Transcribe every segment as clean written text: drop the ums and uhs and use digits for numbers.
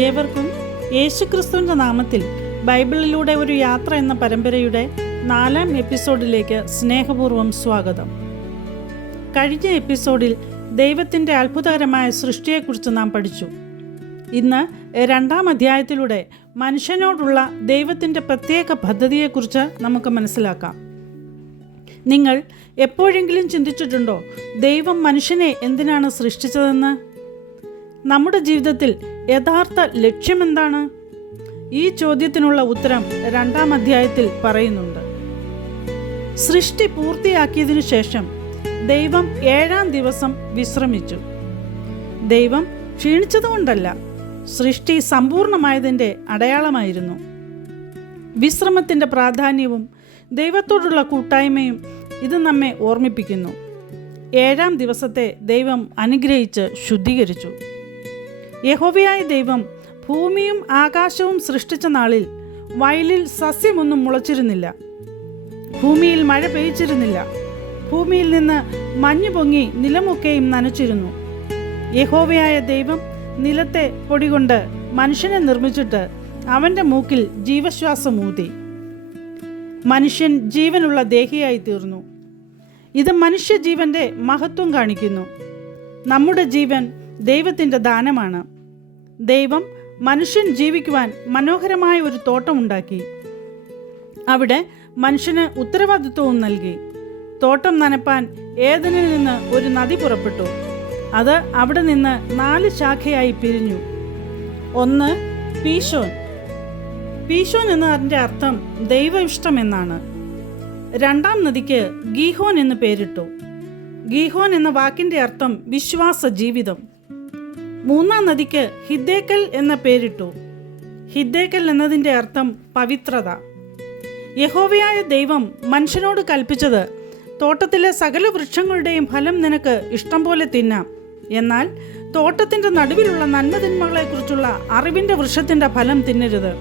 ഏവർക്കും യേശുക്രിസ്തുവിൻ്റെ നാമത്തിൽ ബൈബിളിലൂടെ ഒരു യാത്ര എന്ന പരമ്പരയുടെ 4ാം എപ്പിസോഡിലേക്ക് സ്നേഹപൂർവ്വം സ്വാഗതം. കഴിഞ്ഞ എപ്പിസോഡിൽ ദൈവത്തിൻ്റെ അത്ഭുതകരമായ സൃഷ്ടിയെക്കുറിച്ച് നാം പഠിച്ചു. ഇന്ന് 2ാം അധ്യായത്തിലൂടെ മനുഷ്യനോടുള്ള ദൈവത്തിൻ്റെ പ്രത്യേക പദ്ധതിയെക്കുറിച്ച് നമുക്ക് മനസ്സിലാക്കാം. നിങ്ങൾ എപ്പോഴെങ്കിലും ചിന്തിച്ചിട്ടുണ്ടോ ദൈവം മനുഷ്യനെ എന്തിനാണ് സൃഷ്ടിച്ചതെന്ന്? നമ്മുടെ ജീവിതത്തിൽ യഥാർത്ഥ ലക്ഷ്യമെന്താണ്? ഈ ചോദ്യത്തിനുള്ള ഉത്തരം 2ാം അധ്യായത്തിൽ പറയുന്നുണ്ട്. സൃഷ്ടി പൂർത്തിയാക്കിയതിനു ശേഷം ദൈവം 7ാം ദിവസം വിശ്രമിച്ചു. ദൈവം ക്ഷീണിച്ചതുകൊണ്ടല്ല, സൃഷ്ടി സമ്പൂർണമായതിൻ്റെ അടയാളമായിരുന്നു. വിശ്രമത്തിൻ്റെ പ്രാധാന്യവും ദൈവത്തോടുള്ള കൂട്ടായ്മയും ഇത് നമ്മെ ഓർമ്മിപ്പിക്കുന്നു. 7ാം ദിവസത്തെ ദൈവം അനുഗ്രഹിച്ച് ശുദ്ധീകരിച്ചു. യഹോവയായ ദൈവം ഭൂമിയും ആകാശവും സൃഷ്ടിച്ച നാളിൽ വയലിൽ സസ്യമൊന്നും മുളച്ചിരുന്നില്ല, ഭൂമിയിൽ മഴ പെയ്ച്ചിരുന്നില്ല, ഭൂമിയിൽ നിന്ന് മഞ്ഞ് പൊങ്ങി നിലമൊക്കെയും നനച്ചിരുന്നു. യഹോവയായ ദൈവം നിലത്തെ പൊടികൊണ്ട് മനുഷ്യനെ നിർമ്മിച്ചിട്ട് അവൻ്റെ മൂക്കിൽ ജീവശ്വാസം ഊതി. മനുഷ്യൻ ജീവനുള്ള ദേഹിയായി തീർന്നു. ഇത് മനുഷ്യജീവൻ്റെ മഹത്വം കാണിക്കുന്നു. നമ്മുടെ ജീവൻ ദൈവത്തിൻ്റെ ദാനമാണ്. ദൈവം മനുഷ്യൻ ജീവിക്കുവാൻ മനോഹരമായ ഒരു തോട്ടമുണ്ടാക്കി. അവിടെ മനുഷ്യന് ഉത്തരവാദിത്വവും നൽകി. തോട്ടം നനപ്പാൻ ഏദനിൽ നിന്ന് ഒരു നദി പുറപ്പെട്ടു. അത് അവിടെ നിന്ന് 4 ശാഖയായി പിരിഞ്ഞു. ഒന്ന് പീശോൻ. പീശോൻ എന്നതിൻ്റെ അർത്ഥം ദൈവ ഇഷ്ടം എന്നാണ്. 2ാം നദിക്ക് ഗീഹോൻ എന്ന് പേരിട്ടു. ഗീഹോൻ എന്ന വാക്കിൻ്റെ അർത്ഥം വിശ്വാസ ജീവിതം. 3ാം നദിക്ക് ഹിദ്ദേക്കൽ എന്ന പേരിട്ടു. ഹിദ്ദേക്കൽ എന്നതിൻ്റെ അർത്ഥം പവിത്രത. യഹോവയായ ദൈവം മനുഷ്യനോട് കൽപ്പിച്ചത്, തോട്ടത്തിലെ സകല വൃക്ഷങ്ങളുടെയും ഫലം നിനക്ക് ഇഷ്ടം പോലെ തിന്നാം, എന്നാൽ തോട്ടത്തിൻ്റെ നടുവിലുള്ള നന്മതിന്മകളെക്കുറിച്ചുള്ള അറിവിൻ്റെ വൃക്ഷത്തിൻ്റെ ഫലം തിന്നരുത്,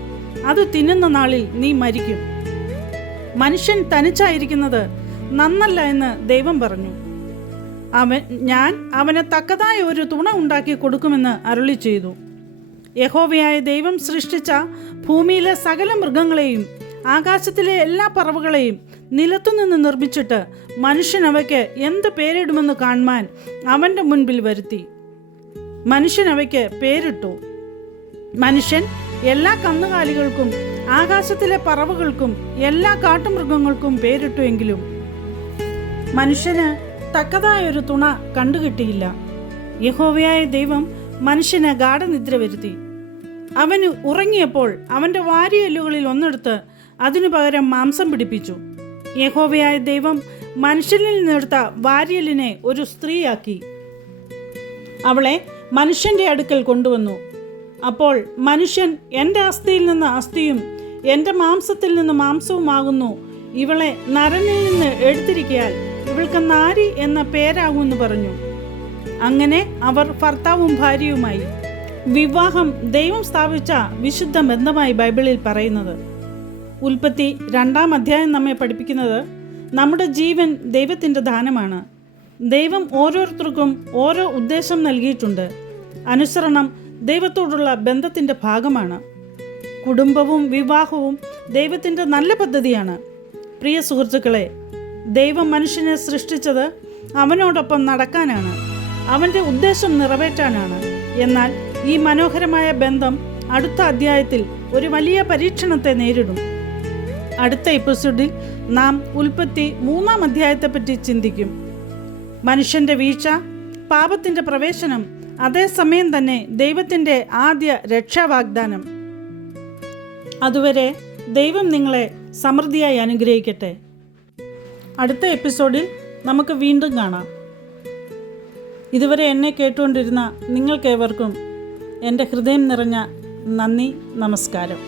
അത് തിന്നുന്ന നാളിൽ നീ മരിക്കും. മനുഷ്യൻ തനിച്ചായിരിക്കുന്നത് നന്നല്ല എന്ന് ദൈവം പറഞ്ഞു. ഞാൻ അവന് തക്കതായ ഒരു തുണ ഉണ്ടാക്കി കൊടുക്കുമെന്ന് അരുളി ചെയ്തു. യഹോവയായ ദൈവം സൃഷ്ടിച്ച ഭൂമിയിലെ സകല മൃഗങ്ങളെയും ആകാശത്തിലെ എല്ലാ പറവകളെയും നിലത്തുനിന്ന് നിർമ്മിച്ചിട്ട് മനുഷ്യൻ അവയ്ക്ക് എന്ത് പേരിടുമെന്ന് കാണുവാൻ അവൻ്റെ മുൻപിൽ വരുത്തി. മനുഷ്യൻ അവയ്ക്ക് പേരിട്ടു. മനുഷ്യൻ എല്ലാ കന്നുകാലികൾക്കും ആകാശത്തിലെ പറവകൾക്കും എല്ലാ കാട്ടുമൃഗങ്ങൾക്കും പേരിട്ടുവെങ്കിലും മനുഷ്യന് തക്കതായൊരു തുണ കണ്ടുകിട്ടിയില്ല. യഹോവയായ ദൈവം മനുഷ്യന് ഗാഢനിദ്ര വരുത്തി. അവന് ഉറങ്ങിയപ്പോൾ അവൻ്റെ വാരിയെല്ലുകളിൽ ഒന്നെടുത്ത് അതിനു പകരം മാംസം പിടിപ്പിച്ചു. യഹോവയായ ദൈവം മനുഷ്യനിൽ നിന്നെടുത്ത വാരിയെല്ലിനെ ഒരു സ്ത്രീയാക്കി അവളെ മനുഷ്യൻ്റെ അടുക്കൽ കൊണ്ടുവന്നു. അപ്പോൾ മനുഷ്യൻ എൻ്റെ അസ്ഥിയിൽ നിന്ന് അസ്ഥിയും എൻ്റെ മാംസത്തിൽ നിന്ന് മാംസവുമാകുന്നു, ഇവളെ നരനിൽ നിന്ന് എടുത്തിരിക്കയാൽ ഇവൾക്ക് നാരി എന്ന പേരാകുമെന്ന് പറഞ്ഞു. അങ്ങനെ അവർ ഭർത്താവും ഭാര്യയുമായി. വിവാഹം ദൈവം സ്ഥാപിച്ച വിശുദ്ധ ബന്ധമായി ബൈബിളിൽ പറയുന്നത്. ഉൽപ്പത്തി 2ാം അധ്യായം നമ്മെ പഠിപ്പിക്കുന്നത് നമ്മുടെ ജീവൻ ദൈവത്തിൻ്റെ ദാനമാണ്. ദൈവം ഓരോരുത്തർക്കും ഓരോ ഉദ്ദേശം നൽകിയിട്ടുണ്ട്. അനുസരണം ദൈവത്തോടുള്ള ബന്ധത്തിൻ്റെ ഭാഗമാണ്. കുടുംബവും വിവാഹവും ദൈവത്തിൻ്റെ നല്ല പദ്ധതിയാണ്. പ്രിയ സുഹൃത്തുക്കളെ, ദൈവം മനുഷ്യനെ സൃഷ്ടിച്ചത് അവനോടൊപ്പം നടക്കാനാണ്, അവൻ്റെ ഉദ്ദേശം നിറവേറ്റാനാണ്. എന്നാൽ ഈ മനോഹരമായ ബന്ധം അടുത്ത അധ്യായത്തിൽ ഒരു വലിയ പരീക്ഷണത്തെ നേരിടും. അടുത്ത എപ്പിസോഡിൽ നാം ഉൽപ്പത്തി 3ാം അധ്യായത്തെപ്പറ്റി ചിന്തിക്കും. മനുഷ്യൻ്റെ വീഴ്ച, പാപത്തിൻ്റെ പ്രവേശനം, അതേസമയം തന്നെ ദൈവത്തിൻ്റെ ആദ്യ രക്ഷാവാഗ്ദാനം. അതുവരെ ദൈവം നിങ്ങളെ സമൃദ്ധിയായി അനുഗ്രഹിക്കട്ടെ. അടുത്ത എപ്പിസോഡിൽ നമുക്ക് വീണ്ടും കാണാം. ഇതുവരെ എന്നെ കേട്ടുകൊണ്ടിരുന്ന നിങ്ങൾക്കേവർക്കും എൻ്റെ ഹൃദയം നിറഞ്ഞ നന്ദി, നമസ്കാരം.